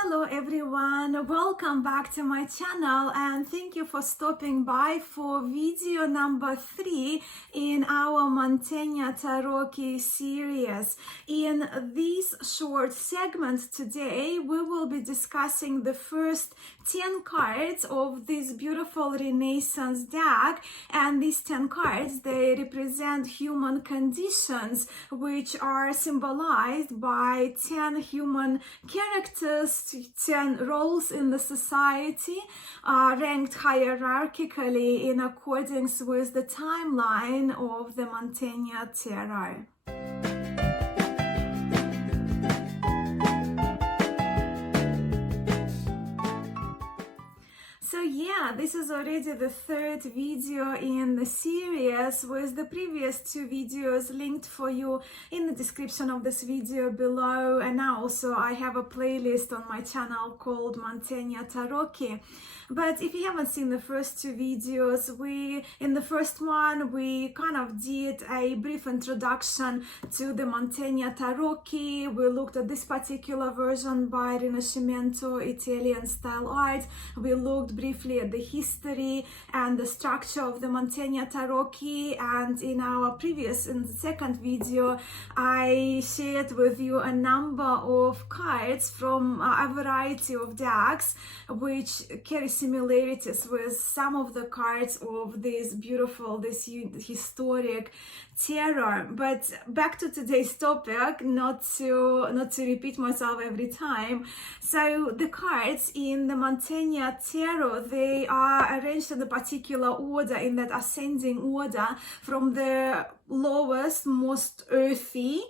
Hello everyone, welcome back to my channel and thank you for stopping by for video number 3 in our Mantegna Tarot series. In this short segment today, we will be discussing the first 10 cards of this beautiful Renaissance deck, and these 10 cards, they represent human conditions which are symbolized by 10 human characters, 10 roles in the society, ranked hierarchically in accordance with the timeline of the Mantegna Tarot. So yeah, this is already the third video in the series, with the previous 2 videos linked for you in the description of this video below. And now also I have a playlist on my channel called Mantegna Tarot. But if you haven't seen the first 2 videos, in the first one we kind of did a brief introduction to the Mantegna Tarot. We looked at this particular version by Rinascimento Italian style art. We looked briefly at the history and the structure of the Mantegna Tarot, and in the second video, I shared with you a number of cards from a variety of decks which carry similarities with some of the cards of this historic tarot. But back to today's topic, not to repeat myself every time. So the cards in the Mantegna Tarot, they are arranged in a particular order, in that ascending order, from the lowest, most earthy,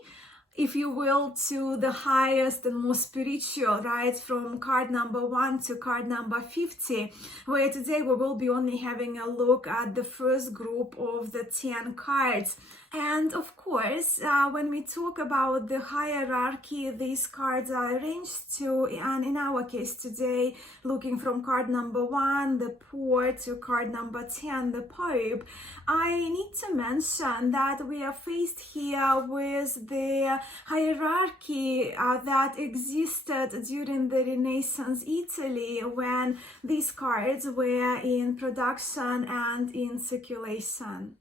if you will, to the highest and most spiritual, right? From card number 1 to card number 50, where today we will be only having a look at the first group of the 10 cards. And of course, when we talk about the hierarchy, these cards are arranged to, and in our case today, looking from card number 1, the Poor, to card number 10, the Pope, I need to mention that we are faced here with the hierarchy that existed during the Renaissance Italy, when these cards were in production and in circulation.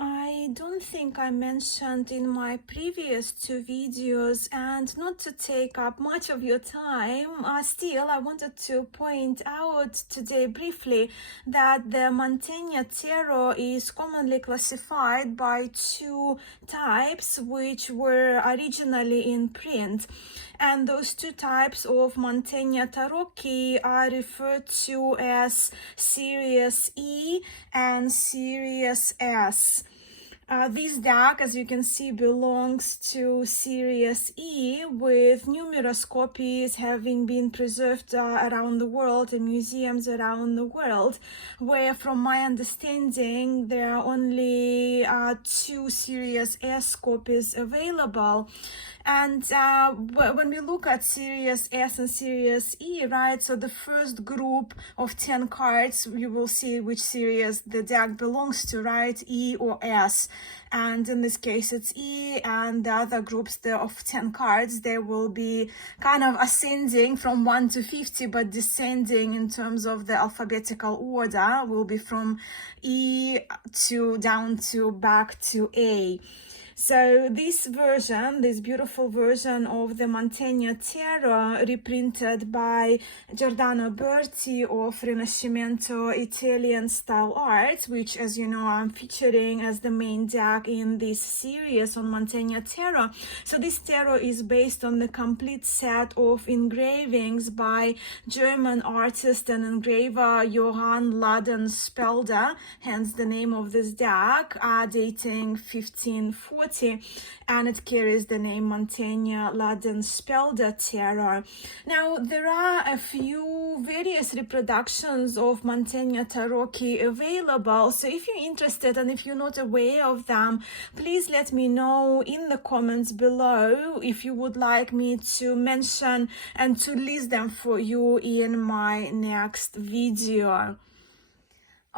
I don't think I mentioned in my previous 2 videos, and not to take up much of your time, still I wanted to point out today briefly that the Mantegna Tarot is commonly classified by 2 types which were originally in print. And those 2 types of Mantegna Tarot are referred to as Series E and Series S. This deck, as you can see, belongs to Series E, with numerous copies having been preserved around the world in museums around the world, where, from my understanding, there are only 2 Series S copies available. And when we look at Series S and Series E, right, so the first group of 10 cards, you will see which series the deck belongs to, right, E or S. And in this case, it's E, and the other groups of 10 cards, they will be kind of ascending from 1 to 50, but descending in terms of the alphabetical order, will be from E to down to back to A. So this version, this beautiful version of the Mantegna Tarot, reprinted by Giordano Berti of Rinascimento Italian style art, which, as you know, I'm featuring as the main deck in this series on Mantegna Tarot. So this tarot is based on the complete set of engravings by German artist and engraver Johann LadenSpelder, hence the name of this deck, dating 1540. And it carries the name Mantegna LadenSpelder Tarot. Now, there are a few various reproductions of Mantegna Tarot available, so if you're interested and if you're not aware of them, please let me know in the comments below if you would like me to mention and to list them for you in my next video.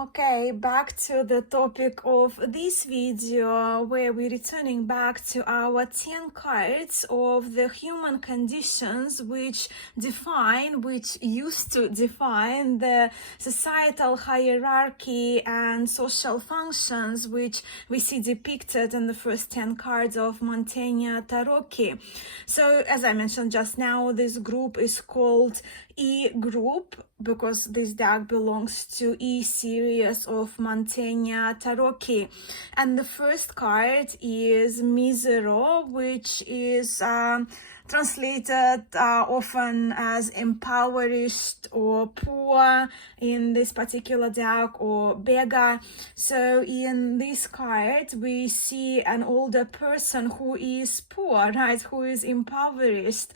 Okay, back to the topic of this video, where we're returning back to our 10 cards of the human conditions which used to define the societal hierarchy and social functions which we see depicted in the first 10 cards of Mantegna Tarot. So, as I mentioned just now, this group is called E group because this deck belongs to E series of Mantegna Tarot. And the first card is Misero, which is translated often as impoverished or poor in this particular deck, or beggar. So in this card we see an older person who is poor, right, who is impoverished.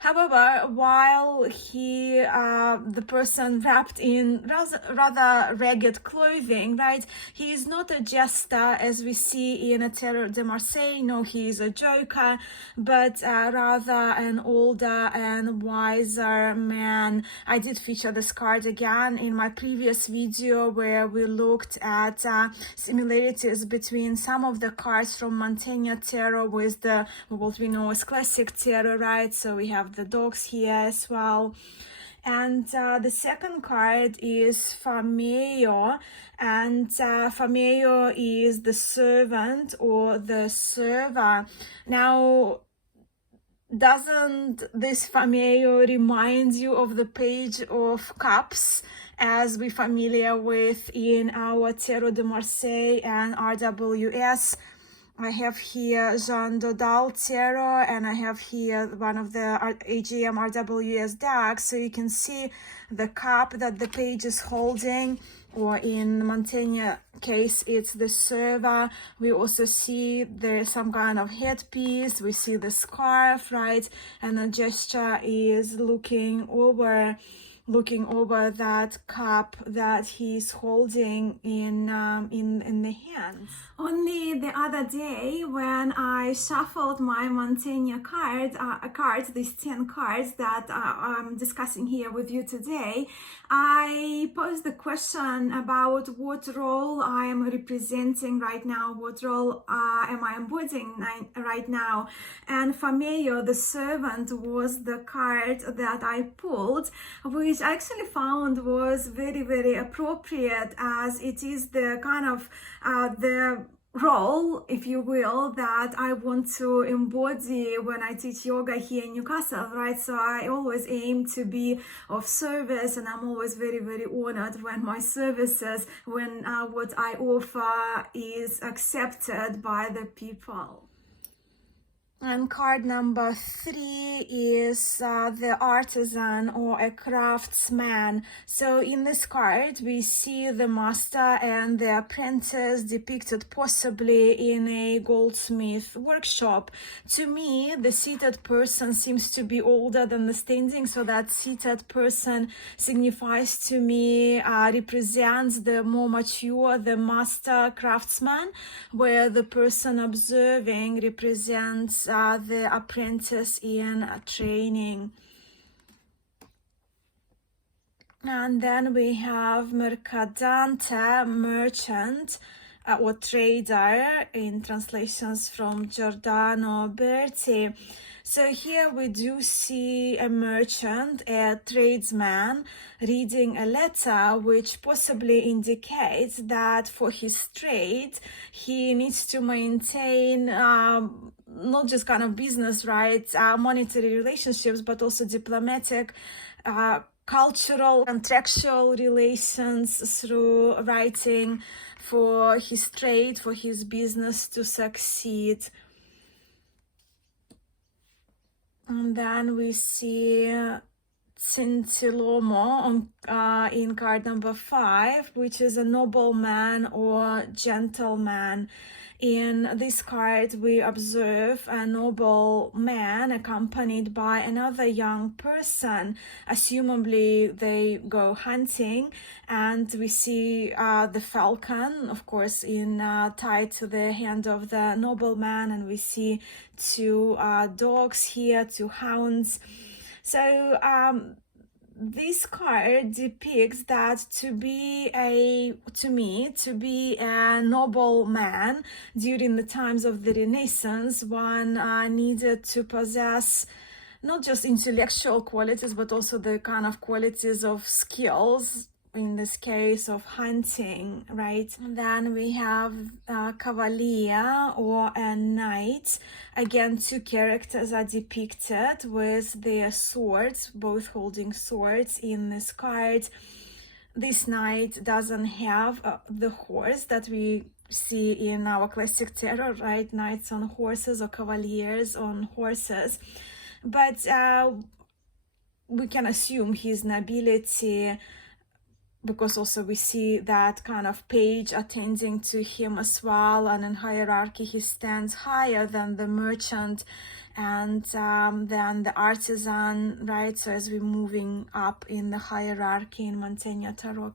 However, while the person wrapped in rather ragged clothing, right, he is not a jester as we see in a Tarot de Marseille. No, he is a joker, but rather an older and wiser man. I did feature this card again in my previous video where we looked at similarities between some of the cards from Mantegna Tarot with the what we know as classic tarot, right? So we have the dogs here as well. And the second card is Fameo, and Fameo is the servant or the server. Now, doesn't this Fameo remind you of the Page of Cups, as we're familiar with in our Tarot de Marseille and RWS? I have here Jean Dodal Tarot, and I have here one of the AGM RWS decks. So you can see the cup that the page is holding, or in Mantegna case, it's the server. We also see there's some kind of headpiece. We see the scarf, right? And the gesture is looking over that cup that he's holding in the hands. Only the other day, when I shuffled my Mantegna cards, these 10 cards that I'm discussing here with you today, I posed the question about what role I am representing right now, what role am I embodying right now. And Fameo, the servant, was the card that I pulled, which I actually found was very, very appropriate, as it is the kind of the role, if you will, that I want to embody when I teach yoga here in Newcastle, right? So I always aim to be of service, and I'm always very, very honored when my services, when what I offer is accepted by the people. And card number 3 is the artisan or a craftsman. So in this card, we see the master and the apprentice depicted possibly in a goldsmith workshop. To me, the seated person seems to be older than the standing, so that seated person signifies to me, represents the more mature, the master craftsman, where the person observing represents the apprentice in training. And then we have mercadante, merchant, or trader, in translations from Giordano Berti. So here we do see a merchant, a tradesman, reading a letter which possibly indicates that for his trade he needs to maintain not just kind of business, right, monetary relationships, but also diplomatic, cultural, contractual relations through writing for his trade, for his business to succeed. And then we see Cintilomo in card number 5, which is a nobleman or gentleman. In this card, we observe a noble man accompanied by another young person. Assumably, they go hunting, and we see the falcon, of course, tied to the hand of the nobleman, and we see 2 dogs here, 2 hounds. So this card depicts that to be a noble man during the times of the Renaissance, one needed to possess not just intellectual qualities, but also the kind of qualities of skills, in this case of hunting, right? And then we have a cavalier or a knight. Again, two characters are depicted with their swords, both holding swords in this card. This knight doesn't have the horse that we see in our classic tarot, right? Knights on horses or cavaliers on horses. But we can assume his nobility, because also we see that kind of page attending to him as well, and in hierarchy he stands higher than the merchant and then the artisan, right? So as we're moving up in the hierarchy in Mantegna Tarot.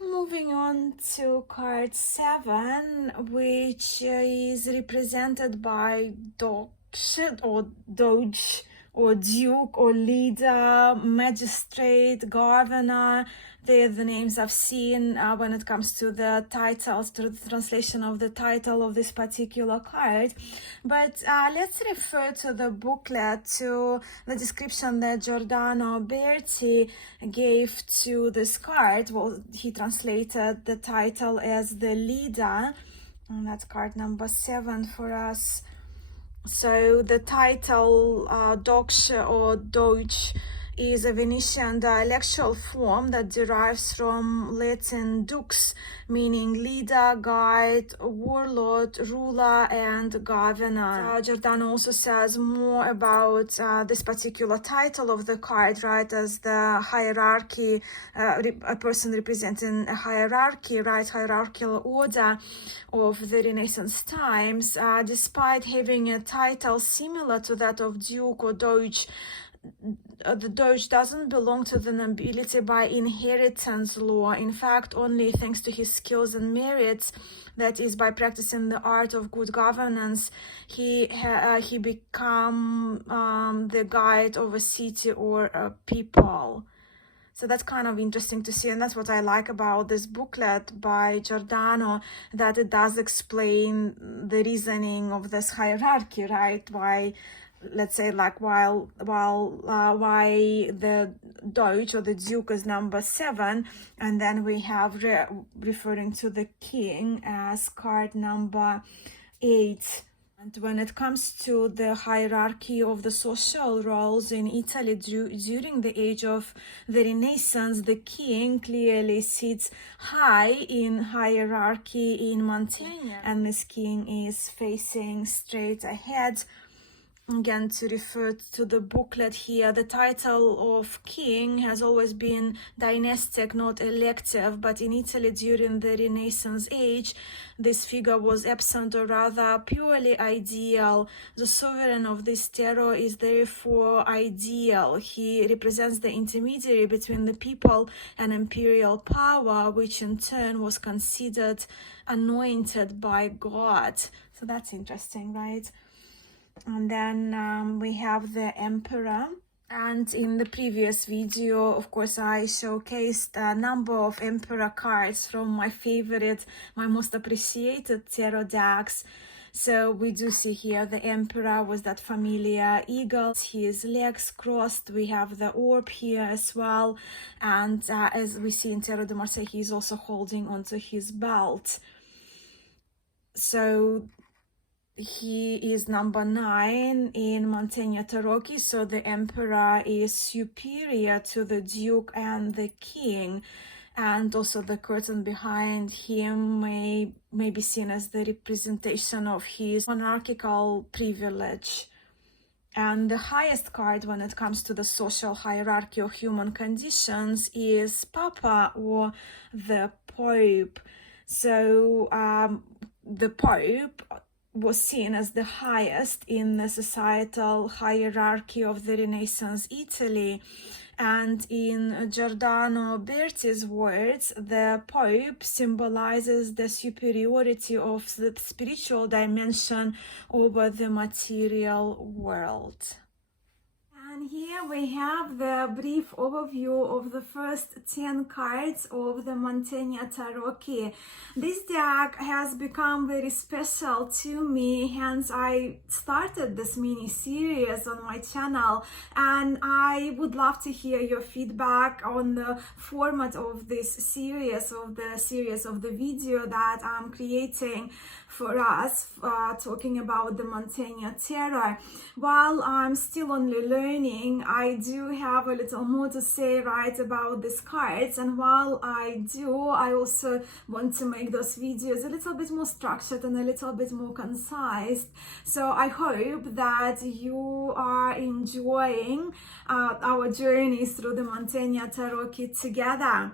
Moving on to card 7, which is represented by Doge or Doge or Duke or Leader, Magistrate, Governor. They're the names I've seen when it comes to the titles, to the translation of the title of this particular card. But let's refer to the booklet, to the description that Giordano Berti gave to this card. Well, he translated the title as the Leader, and that's card number 7 for us. So the title Doge or Doge is a Venetian dialectal form that derives from Latin dux, meaning leader, guide, warlord, ruler, and governor. Giordano also says more about this particular title of the card, right, as the hierarchy, a person representing a hierarchy, right, hierarchical order of the Renaissance times. Despite having a title similar to that of Duke or Doge, the Doge doesn't belong to the nobility by inheritance law. In fact, only thanks to his skills and merits, that is, by practicing the art of good governance, he become the guide of a city or a people. So that's kind of interesting to see, and that's what I like about this booklet by Giordano, that it does explain the reasoning of this hierarchy, right? Why, let's say, like why the Doge or the Duke is number 7, and then we have referring to the king as card number 8. And when it comes to the hierarchy of the social roles in Italy during the age of the Renaissance, the king clearly sits high in hierarchy in Mantegna, and this king is facing straight ahead. Again, to refer to the booklet here, the title of king has always been dynastic, not elective, but in Italy during the Renaissance age, this figure was absent, or rather purely ideal. The sovereign of this tarot is therefore ideal. He represents the intermediary between the people and imperial power, which in turn was considered anointed by God. So that's interesting, right? And then we have the Emperor. And in the previous video, of course, I showcased a number of Emperor cards from my favorite, my most appreciated tarot decks. So we do see here the Emperor with that familiar eagle, his legs crossed. We have the orb here as well. And as we see in Tarot de Marseille, he's also holding onto his belt. So he is number 9 in Mantegna Tarot, so the Emperor is superior to the Duke and the King, and also the curtain behind him may be seen as the representation of his monarchical privilege. And the highest card when it comes to the social hierarchy of human conditions is Papa, or the Pope. So the Pope was seen as the highest in the societal hierarchy of the Renaissance Italy. And in Giordano Berti's words, the Pope symbolizes the superiority of the spiritual dimension over the material world. And here we have the brief overview of the first 10 cards of the Mantegna Tarot key. This deck has become very special to me, hence I started this mini series on my channel, and I would love to hear your feedback on the format of this series, of the video that I'm creating for us, talking about the Mantegna Tarot. While I'm still only learning, I do have a little more to say about these cards, and while I do, I also want to make those videos a little bit more structured and a little bit more concise. So I hope that you are enjoying our journey through the Mantegna Tarot kit together.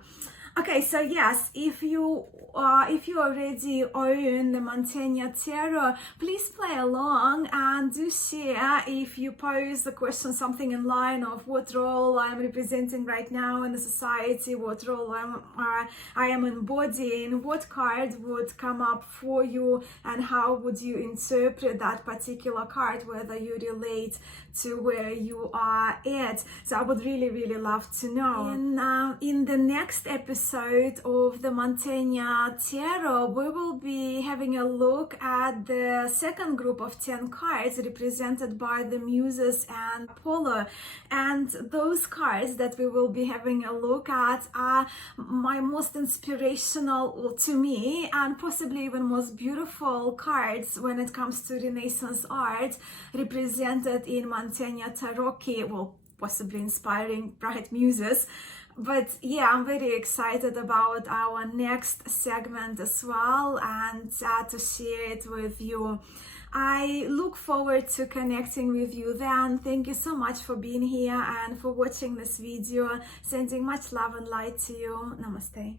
Okay, so yes, if you already own the Mantegna Tarot, please play along and do share if you pose the question something in line of what role I'm representing right now in the society, what role I am embodying, what card would come up for you, and how would you interpret that particular card, whether you relate to where you are at. So I would really love to know. In the next episode of the Mantegna Tarot, we will be having a look at the second group of 10 cards represented by the Muses and Apollo. And those cards that we will be having a look at are my most inspirational to me, and possibly even most beautiful cards when it comes to Renaissance art represented in Mantegna Tarot key, well, possibly inspiring bright muses. But yeah, I'm very excited about our next segment as well, and to share it with you. I look forward to connecting with you then. Thank you so much for being here and for watching this video. Sending much love and light to you. Namaste.